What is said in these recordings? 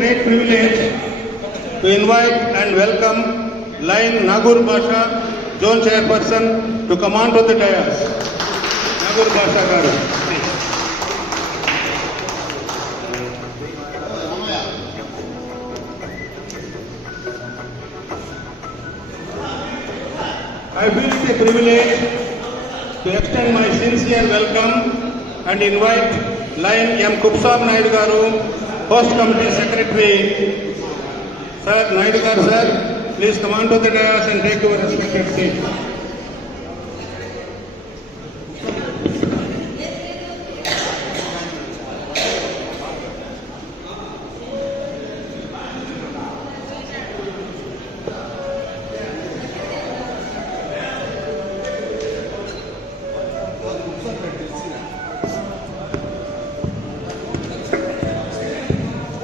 great privilege to invite and welcome Lion Nagur Basha, Zone Chairperson, to come on to the dais. Nagur Basha garu. I feel it a privilege to extend my sincere welcome and invite Lion M. Kupsam Naidu garu, Host Committee Secretary. Sir, Naidu garu, sir, please come on to the dais and take your respected seat.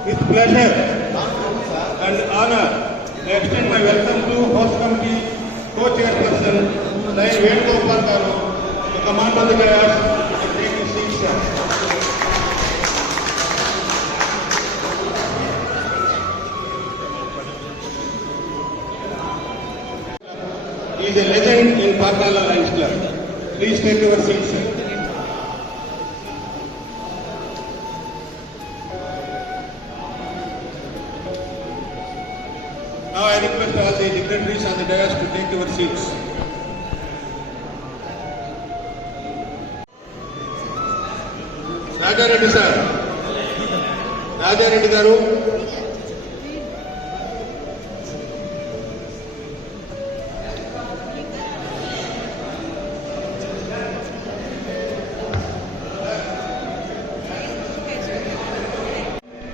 With pleasure and honor, I extend my welcome to Host Committee Co-Chairperson Lion Venugopal garu to come on to the dais and take his seat, sir. He is a legend in Partala Lions Club. Please take your seat, sir. Now I request all the dignitaries on the dais to take your seats. Rajareddy sir, Rajareddy garu.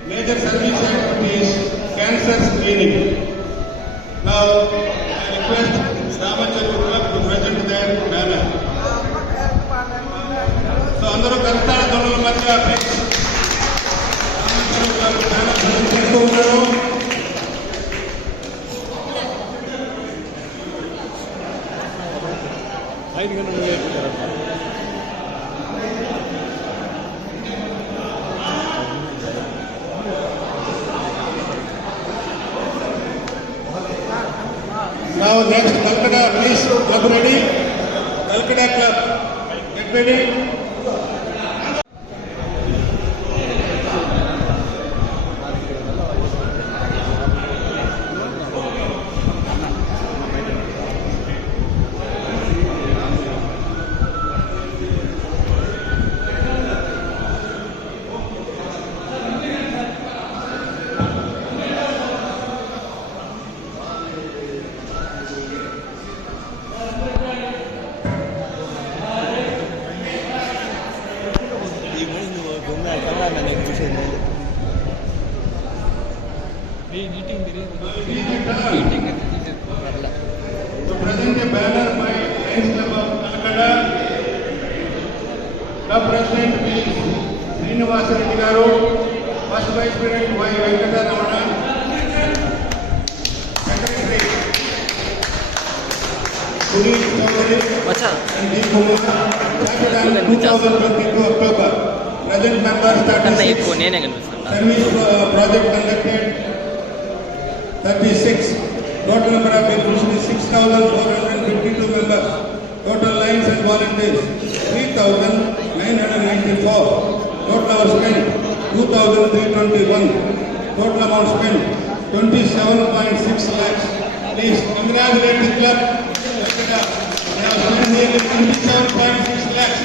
Major service activities, cancer screening. Now, I request Ramachandra Club to present their banner. So, Andaru Kartala Donal Madhya, please. Ramachandra Club banner present chestu unnaru. Now next, Calcutta, please, club ready? Calcutta Club, get ready? To present a banner by Lions Club of Calcutta, Club President P. Srinivasa Reddy garu, First Vice President Y. Venkata Ramana, Secretary Sunil Chaudhary and D. Kumar, started on 2022 October. Present members 36, service project conducted 36. Total number of beneficiaries 6,452 members. Total lines and volunteers 3,994. Total hours spent 2,321. Total amount spent 27.6 lakhs. Please congratulate the club. They have spent nearly 27.6 lakhs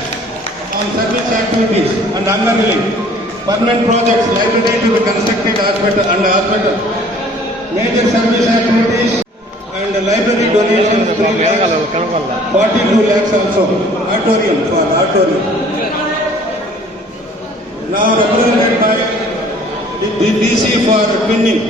on service activities and unveiling permanent projects likely to be constructed hospital. Major service activities and library donations 3 lakhs, 42 lakhs also. Auditorium. Now represented by the DC for winning.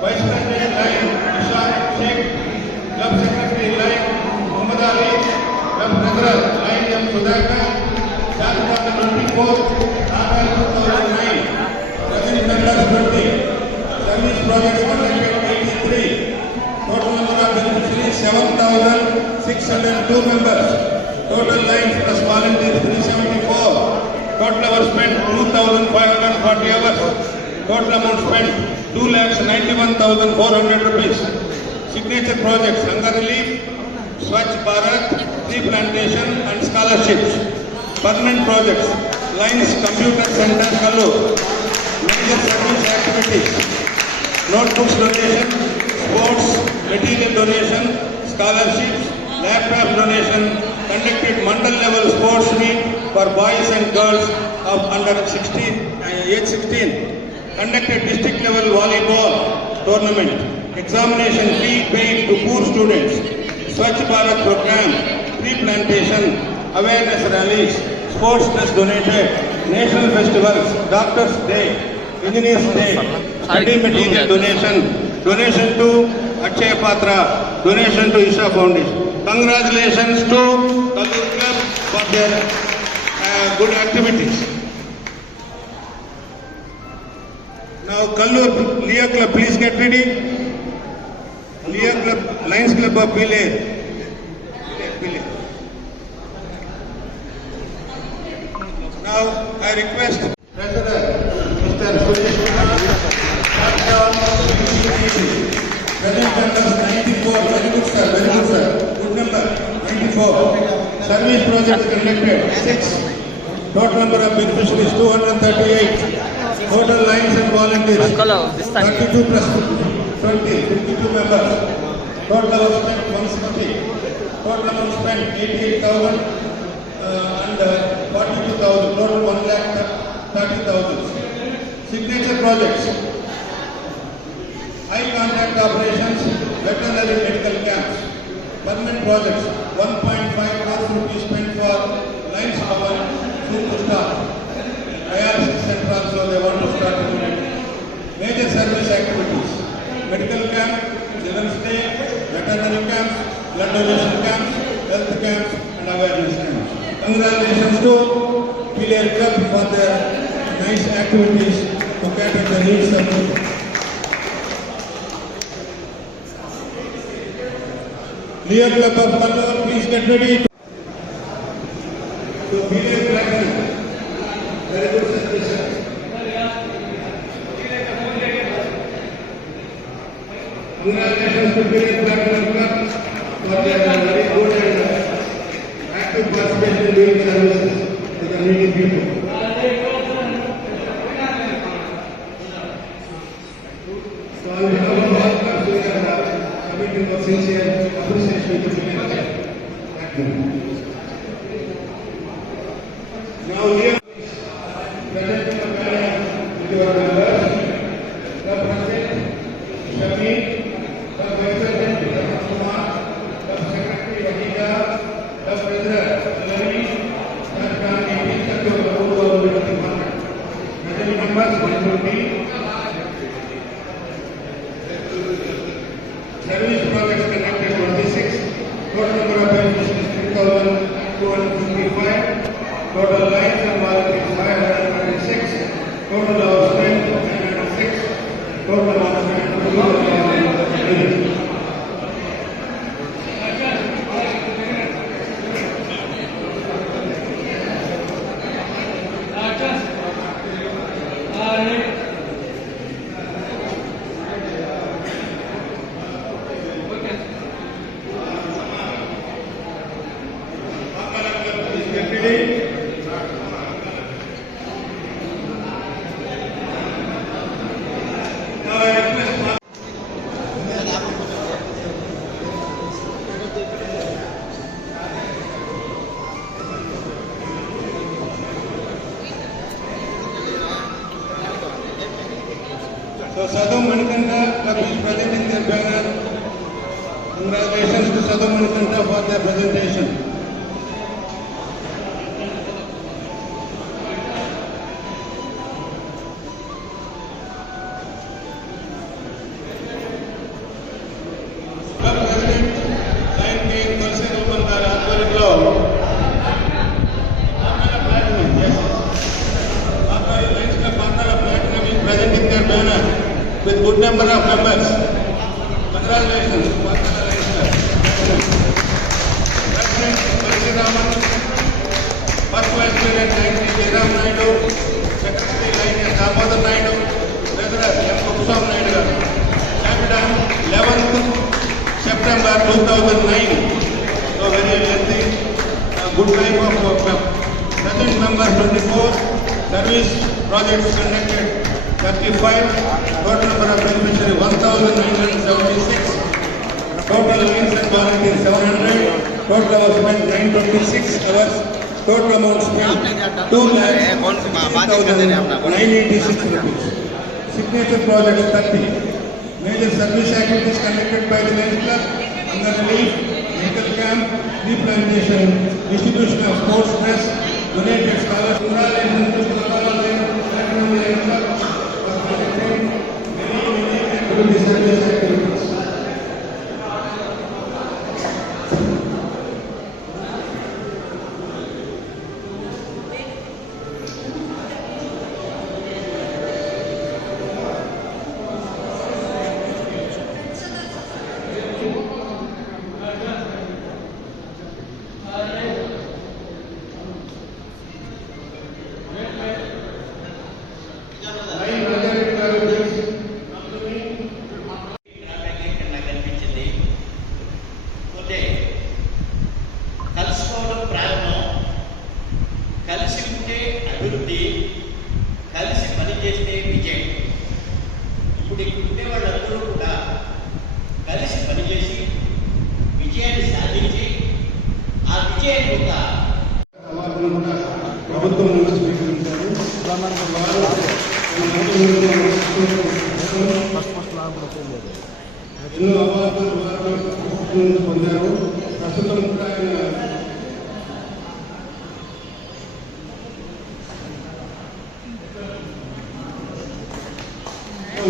Vice President Lion Ishaq Sheikh, Club Secretary Lion Muhammad Ali, Club Treasurer Lion M. Sudhakar, Chapter 24, August 2009. 602 members. Total lines plus volunteers 374. Total hours spent 2,540 hours. Total amount spent 2,91,400 rupees. Signature projects: Hunger Relief, Swachh Bharat, Tree Plantation and Scholarships. Permanent projects: Lines Computer Center, Kallur. Major service activities: notebooks donation, sports, material donation, scholarships, laptop donation. Conducted mandal level sports meet for boys and girls of under 16, age 16. Conducted district level volleyball tournament. Examination fee paid to poor students. Swachh Bharat program, tree plantation, awareness rallies, sports dress donated, national festivals, Doctors Day, Engineers Day, study material donation, donation to Akshaya Patra, donation to Isha Foundation. Congratulations to Kallur Club for their good activities. Now Kallur Leo Club, please get ready. Leo Club, Lions Club of Pile. Now I request President Mr. Suresh Kumar, present members 94, very good sir, good number 94. Service projects conducted 6. Total number of beneficiaries 238. Total lines and volunteers 32 plus 20, 52 members. Total hours spent 160. Total amount spent 88,000 and 42,000. Total 1,30,000. Signature projects: high contact operations, veterinary medical camps. Permanent projects: 1.5 crores rupees spent for Lions Power food to start. Dialysis center also they want to start immediately. Major service activities: medical camp, children's day, veterinary camps, blood donation camps, health camps and awareness camps. Congratulations to Pile Club for their nice activities to cater the needs of people. Leo Club of Kallur, please get ready. To Pile Collection. Very good service. Congratulations to Pile Collection Club for their very good and active participation in doing services to the needy people. So on behalf of all clubs, we are submitting our sincere appreciation to Pile Collection. Thank you. Now here presenting the banner with your members. The President Shami, the Vice President Kumar, the Secretary Vahida, the President Lani, the Gandhi, the members, one to be service projects connected 26. Total number of beneficiaries 3,255. Total lines and volunteers 526. Total hours spent 906. Total amount spent 2,000. So Sadhu Manikanda Club is presenting their banner. Congratulations to Sadhu Manikanda for their presentation. Club President Lion King Tulsi Gopal ఆధ్వర్యంలో Lions Club Mandala Platinum is presenting their banner with good number of members. Congratulations. Aspirant line is Jairam Naidu, Secretary line is Damodar Naidu, Treasurer M. Kusam Naidu garu. Capital 11th September 2009. So very lengthy, good life of present member 24, service projects conducted 35, total number of beneficiary 1976, total lines and volunteers 700, total hours spent 926 hours, total amount spent 2,0986 rupees. Signature projects 30, major service activities conducted by the Lions Club under relief, medical camp, replantation, distribution of sports dress, donated scholarships, many service activities. కలుసుకోవడం ప్రారంభం, కలిసి ఉంటే అభివృద్ధి, కలిసి పనిచేస్తే విజయం. ఇప్పుడు ఇక్కడ ఉండే వాళ్ళందరూ కూడా కలిసి పనిచేసి విజయాన్ని సాధించి ఆ విజయం యొక్క ప్రభుత్వం నుంచి స్వీకరించారు. ఎన్నో అవార్డులు పొందారు. ప్రస్తుతం కూడా ఆయన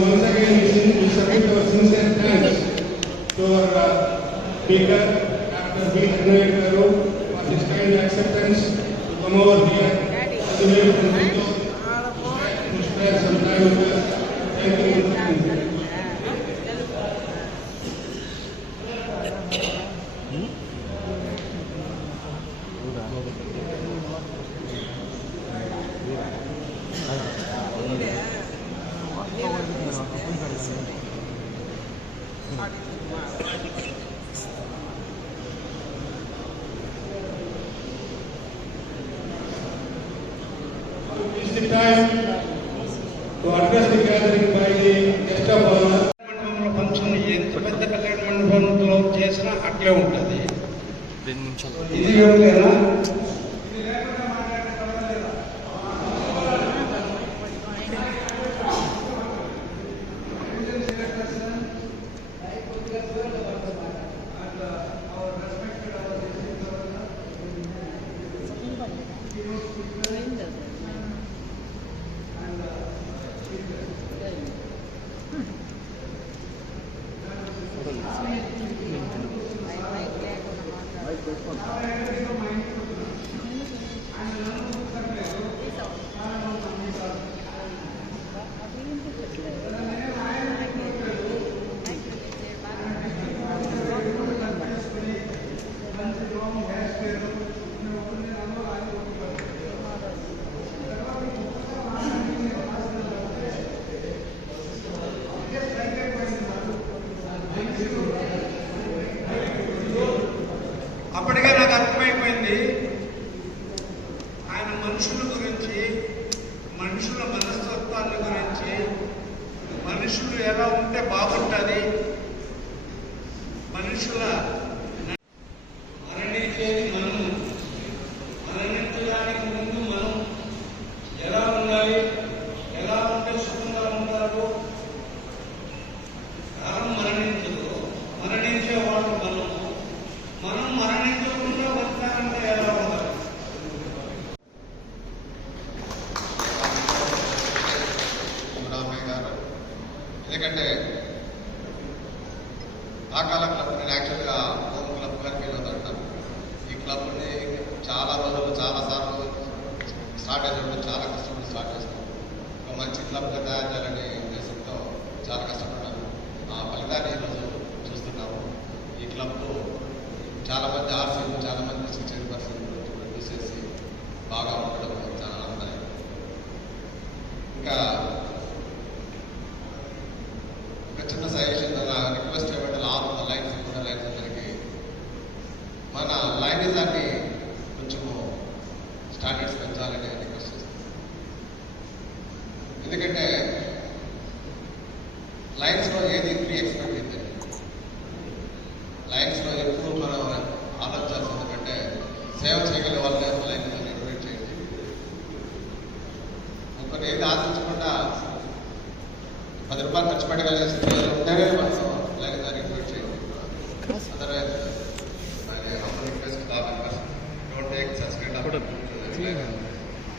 once again we submit our sincere thanks to our speaker, Dr. B. Adnayat Garu, for his kind acceptance to come over here to spare some time with us. Thank you. It's the time to address the gathering by the guest of honor. Function ఎంత పెద్ద కళ్యాణ మండపంలో చేసినా అట్లే ఉంటుంది. ఇది ఏమిటైనా అప్పటికే నాకు అర్థమైపోయింది ఆయన మనుషుల గురించి, మనుషుల మనస్తత్వాల గురించి, మనుషులు ఎలా ఉంటే బాగుంటుంది, మనుషుల మరణించేది మనం, మరణించడానికి ముందు మనం ఎలా ఉండాలి, ఎలా ఉంటే సుఖంగా ఉంటారు. కాలం మరణించదు, మరణించేవాళ్ళు మనం మరణించకుండా బతకాలంటే ఎలా ఉండాలి? రామయ్య గారు, ఎందుకంటే ఆ కాలం క్లబ్ నేను యాక్చువల్గా హోమ్ క్లబ్ గారు ఫీల్ అవుతుంటాను. ఈ క్లబ్ని చాలా రోజులు చాలాసార్లు స్టార్ట్ అయినప్పుడు చాలా కష్టపడి స్టార్ట్ చేస్తాం. ఒక మంచి క్లబ్గా తయారు చేయాలనే ఉద్దేశంతో చాలా కష్టపడ్డాను. ఆ ఫలితాన్ని ఈరోజు చూస్తున్నాము. ఈ క్లబ్ చాలామంది ఆర్సీలు, చాలామంది చైర్పర్సన్ ప్రొడ్యూస్ చేసి బాగా ఉండడం చాలా ఆనందదాయకం. ఇంకా ఒక చిన్న సజెషన్, నా రిక్వెస్ట్ ఏమంటే లాభం లైన్స్ కూడా లైన్స్ అందరికీ మన లైనిజాన్ని కొంచెము స్టాండర్డ్స్ పెంచాలని రిక్వెస్ట్ చేస్తాను. ఎందుకంటే లైన్స్లో ఏది ప్రీ ఎక్స్పెక్ట్ అయితే లైన్స్లో ఎప్పుడు మనం ఆలోచించాల్సి ఎందుకంటే సేవ చేయగలిగే వాళ్ళని లైన్స్ నిర్వహించ చేయండి. ఇంకొన్ని ఏది ఆశించకుండా 10 రూపాయలు ఖర్చు పెట్టగలిగే స్థితిలో ఉంటేనే మనం లైన్స్ నిర్వహించ చేయండి. Otherwise request don't take such kind of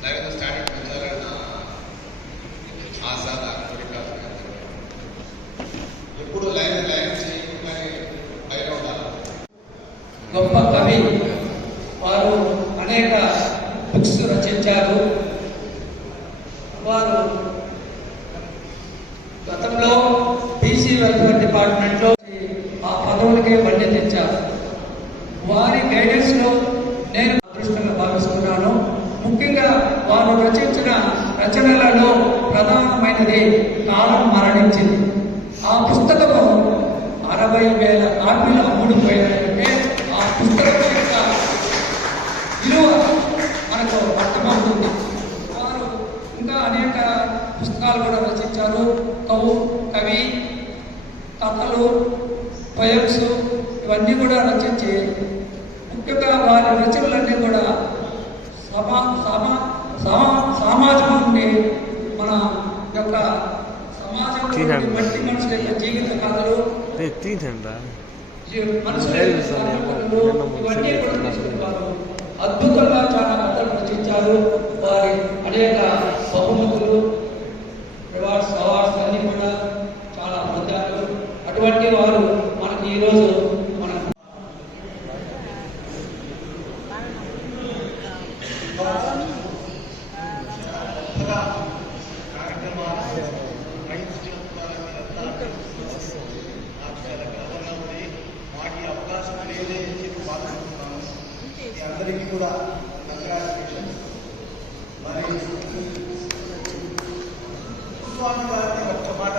lines standard పెంచాలన్న ఆశ నా కోరిక. ఎప్పుడు లైన్ చేయకుండానే బయట ఉండాలి. గొప్ప కవి, వారు అనేక బుక్స్ రచించారు. వారు గతంలో బీసీ వెల్ఫేర్ డిపార్ట్మెంట్లో ఆ పదవులకే బండి తెచ్చారు. వారి గైడెన్స్లో నేను అదృష్టంగా భావిస్తున్నాను. ముఖ్యంగా వారు రచించిన రచనలలో ప్రధానమైనది కాలం మరణించింది. ఆ పుస్తకము 60,000 కాపీలు అమ్ముడుపోయారంటే ఆ పుస్తకం యొక్క విలువ మనకు అర్థమవుతుంది. వారు ఇంకా అనేక పుస్తకాలు కూడా రచించారు. కవి కథలు, పోయమ్స్ ఇవన్నీ కూడా రచించి ముఖ్యంగా వారి రచనలన్నీ కూడా సామాజికం నుండి మన యొక్క సమాజంలో మట్టి మనుషుల యొక్క జీవిత కథలు, మనుషుల ఇవన్నీ కూడా అద్భుతంగా చాలా కథలు రచించారు. వారి అనేక బహుమతులు, అవార్డ్స్ అన్నీ కూడా చాలా పొందారు. అటువంటి వారు మనకి ఈరోజు మన మాకు అవకాశం లేదే అని చెప్పి బాధపడుతున్నాను. మీ అందరికీ కూడా కంగ్రాచులేషన్స్. మరి స్వామి గారిని ఒక్క మాట,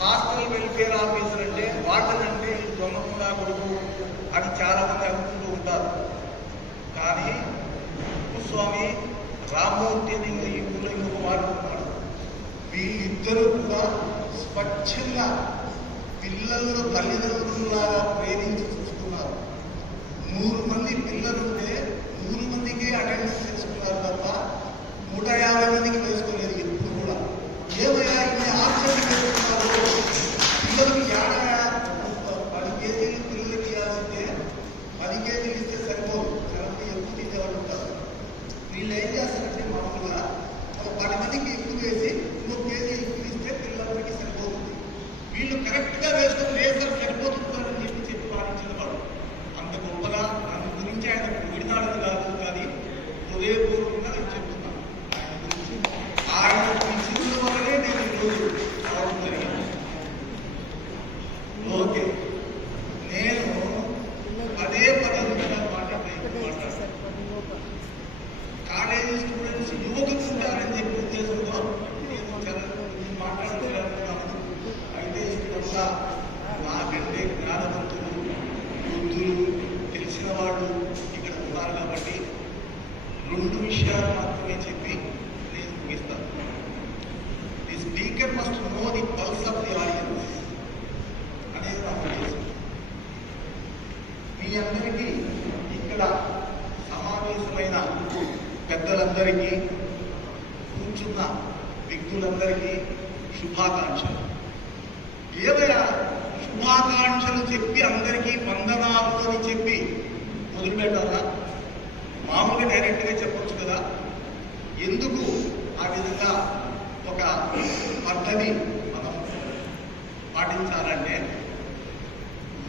హాస్టల్ వెల్ఫేర్ ఆఫీసర్ అంటే వాటనంటే దొంగకుండా కొడుకు అని చాలా మంది అనుకుంటూ ఉంటారు. కానీ స్వామి రామ్మూర్తి అని ఈ ఊళ్ళో ఇంకొక వాడు ఉన్నాడు. వీళ్ళిద్దరూ కూడా స్వచ్ఛంగా పిల్లలను తల్లిదండ్రులాగా ప్రేమించి చూస్తున్నారు. 100 మంది పిల్లలుంటే 100 మందికి అటెండెన్స్ చేసుకున్నారు తప్ప 150 మందికి వేసుకోలేదు ఎప్పుడు కూడా. ఏమయ్యా ఇన్ని ఆప్షన్ వేసుకున్నారు, పిల్లలకి 10 కేజీలు పిల్లలకి ఇవ్వాలంటే 10 కేజీలు ఇస్తే సరిపోదు, చాలా ఎక్కువ తినేవాళ్ళు ఉంటారు. వీళ్ళు ఏం చేస్తారంటే మామూలుగా 10 మందికి ఎక్కువ వేసి 1 కేజీ ఎక్కువ ఇస్తే పిల్లలకి సరిపోతుంది. వీళ్ళు కరెక్ట్గా వేసుకొని వేస్తారు సరిపోతుందని చెప్పి పాటించిన వాడు. అంత గొప్పగా దాని గురించి ఆయన విడినాడని కాదు, కానీ హృదయపూర్వకంగా నేను చెప్తున్నాను. ఆయన గురించి ఆయన ఇచ్చిన వల్లనే నేను ఈరోజు రావడం జరిగింది. ఓకే, నేను పదే మాట్లాడతాను. కాలేజీ స్టూడెంట్స్ యువకులు ఉంటారని చెప్పి ఉద్దేశంతో నేను మాట్లాడుతున్నాను. అయితే ఇక్కడ నాకంటే జ్ఞానవంతులు, వృద్ధులు, తెలిసిన వాళ్ళు ఇక్కడ ఉన్నారు కాబట్టి 2 విషయాలు మాత్రమే చెప్పి నేను ముగిస్తాను. The speaker must know the pulse of the audience అనేది నా ఉద్దేశం. మీ అందరికీ ఇక్కడ సమావేశమైన పెద్దలందరికీ, కూర్చున్న వ్యక్తులందరికీ శుభాకాంక్షలు. ఏమైనా శుభాకాంక్షలు చెప్పి అందరికీ వందనాలు అని చెప్పి మొదలుపెట్టాలా? మామూలుగా డైరెక్ట్గా చెప్పొచ్చు కదా. ఎందుకు ఆ విధంగా ఒక పద్ధతి మనం పాటించాలంటే,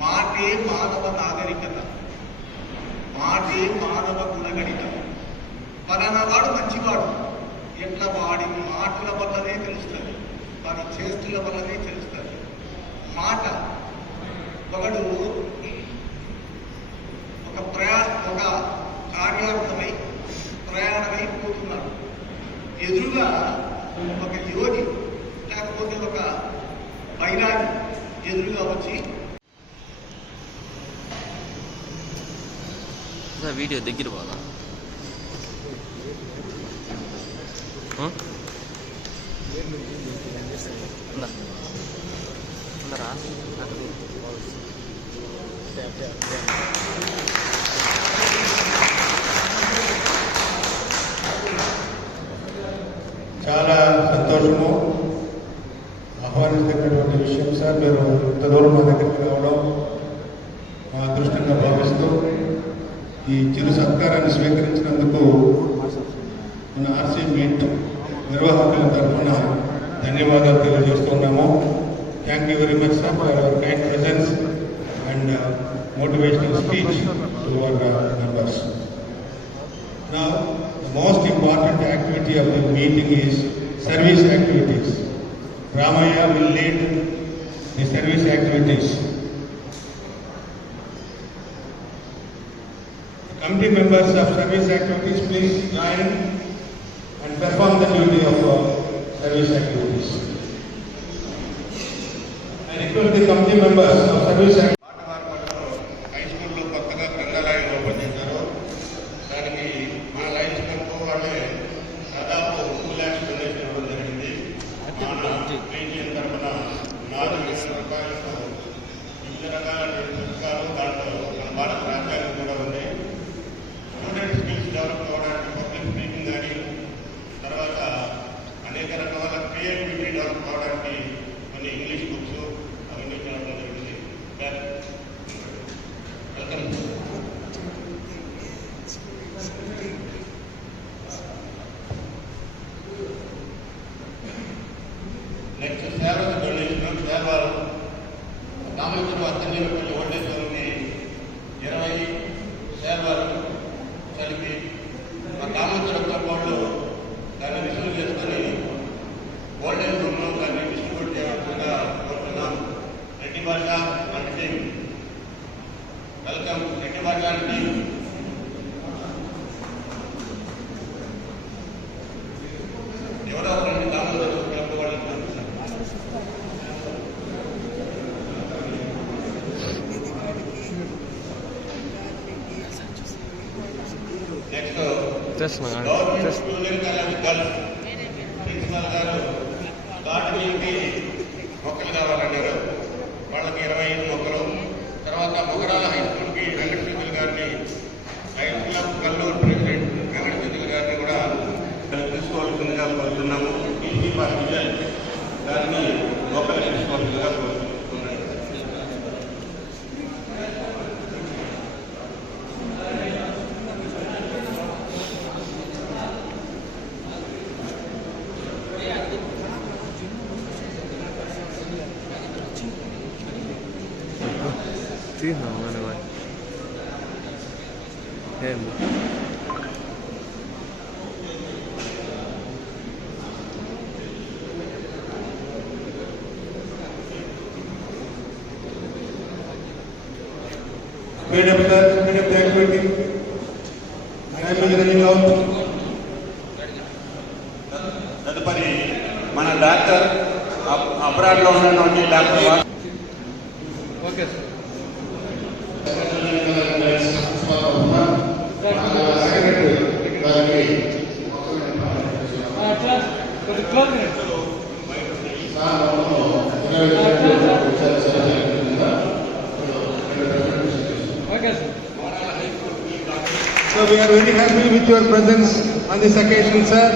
మాటే మానవ నాగరికత, మాటే మానవ గుణగణిత. పలానా వాడు మంచివాడు ఎట్లా వాడి మాటల వల్లనే తెలుస్తుంది, వాడి చేస్తుల వల్లనే తెలుస్తుంది. మాట ఒకడు ఒక కార్యార్థమై లేకపోతే ఒక బైరాగి ఎదురుగా వచ్చి వీడియో దగ్గర పోదా అందరా చాలా సంతోషము, ఆహ్వానించినటువంటి విషయం సార్. మీరు ఇంత దూరం మా దగ్గరికి రావడం మా అదృష్టంగా భావిస్తూ ఈ చిరు సత్కారాన్ని స్వీకరించినందుకు మన ఆర్సీ మీట్ నిర్వాహకుల తరఫున ధన్యవాదాలు తెలియజేస్తున్నాము. Thank you very much sir for hour kind presence and motivational speech to our members. Now, the most important activity of the meeting is service activities. Ramaya will lead the service activities. The committee members of service activities, please join and perform the duty of service activities. I request the committee members of service activities. High స్కూల్లో కొత్తగా గ్రంథాలయం ఓపెన్ చేశారు. దానికి మా lines club వాళ్ళే దాదాపు 2 lakhs donation ఇవ్వడం జరిగింది. మన రీజియన్ తరఫున 4 లక్షల రూపాయలతో వివిధ రకాల పుస్తకాలు, దాంట్లో మన భారత రాజ్యాంగం కూడా ఉంది. స్టూడెంట్ స్కిల్స్ డెవలప్ అవ్వడానికి పబ్లిక్ స్పీకింగ్ కానీ, తర్వాత అనేక రకాల క్రియేటివిటీ డెవలప్ అవ్వడానికి కొన్ని ఇంగ్లీష్ బుక్స్ అవన్నీ చదవడం జరిగింది. వెల్కమ్. నెక్స్ట్ సేవల డొనేషన్. సేవలు కామేశ్వరం అత్తంజీలపల్లి ఓల్డేజ్లోని 20 సేవలు కలిపి మా కామేశ్వరం వాళ్ళు దాన్ని రిసీవ్ చేసుకొని ఓల్డేజ్ రూమ్లో దాన్ని డిస్ట్రిబ్యూట్ చేయాల్సిందిగా కోరుతున్నాం. రెడ్డి భాష అండ్ టీమ్, వెల్కమ్. రెడ్డి భాష అండ్ టీమ్. ఎవరో రెండు కామేశ్వరం క్లబ్ వాళ్ళని పంపిస్తారు. Next government junior college girls principal గారు గార్డెనింగ్కి మొక్కలు కావాలన్నారు. వాళ్ళకి 25 మొక్కలు. తర్వాత మొగరాల హై స్కూల్కి వెంకటేశ్వర గారిని, Lions club Kalluru president Venkateswara గారిని కూడా తీసుకోవాల్సిందిగా కోరుతున్నాము. టీసీ ఫర్ విజయ్ గారిని మొక్కలు తీసుకోవాల్సిందిగా కోరుతున్నాము. తీద్దాం అని ఏంది Speed up the activity. Time is running out. తదుపరి మన డాక్టర్ అబ్రాడ్లో ఉన్నటువంటి doctor okay sir. So we are very happy with your presence on this occasion, sir.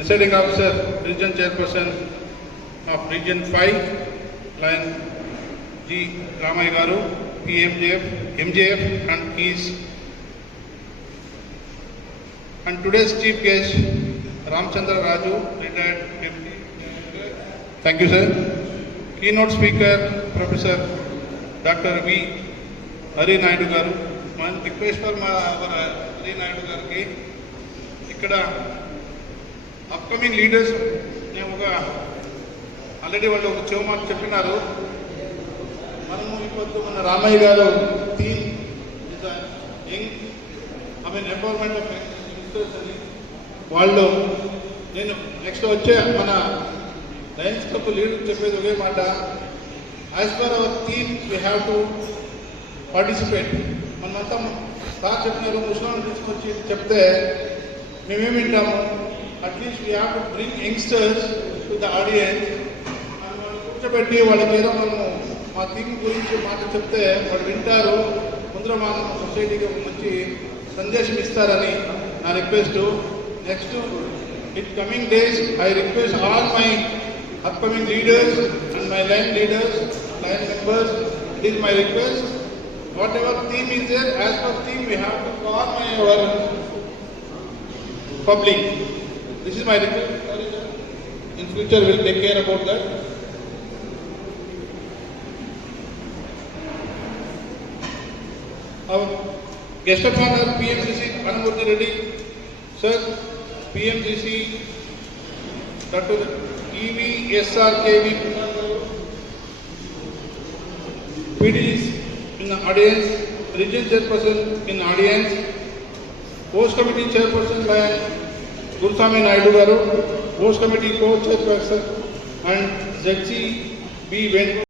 Presiding Officer, Region Chairperson of Region 5, Lion G. Ramay Garu, PMJF, MJF and Keys. And today's chief guest, Ramchandra Raju, retired deputy. Thank you, sir. Keynote speaker, Professor Dr. V. Hari Naidu Garu. Man request for Hari Naidu Garu ఇక్కడ upcoming leaders నేను ఆల్రెడీ వాళ్ళు ఒక చెవుమాట చెప్పినారు. మనము ఇప్పుడు మన రామయ్య గారు theme young empowerment of youngsters అని వాళ్ళు నేను నెక్స్ట్ వచ్చే మన లయన్స్ క్లబ్ లీడర్ చెప్పేది ఒకే మాట, as per our theme we have to participate. మనంతా సార్ చెప్పినారు ముస్లింలు తీసుకొచ్చి చెప్తే మేమేమి వింటాము, at least we have to bring youngsters to the audience. వాళ్ళు కూర్చోబెట్టి వాళ్ళకి ఏదో మనము మా థీమ్ గురించి మాట చెప్తే వాళ్ళు వింటారు, ముందర మన సొసైటీకి ఒక మంచి సందేశం ఇస్తారని నా request. Next in coming days I request all my upcoming leaders and my line leaders, line members, it is my request, whatever theme is there, as per theme we have to call our public. This is my request. Sorry, sir. In future we will take care about that. Our guest of honor, PMCC Anamurthy Reddy, sir, PMCC Dr. EVSRKV PDs in the audience, Region Chairperson in audience, Post Committee Chairperson by Gurusamy Naidu Garu, Post Committee Co-Chairperson and ZC B. Venko.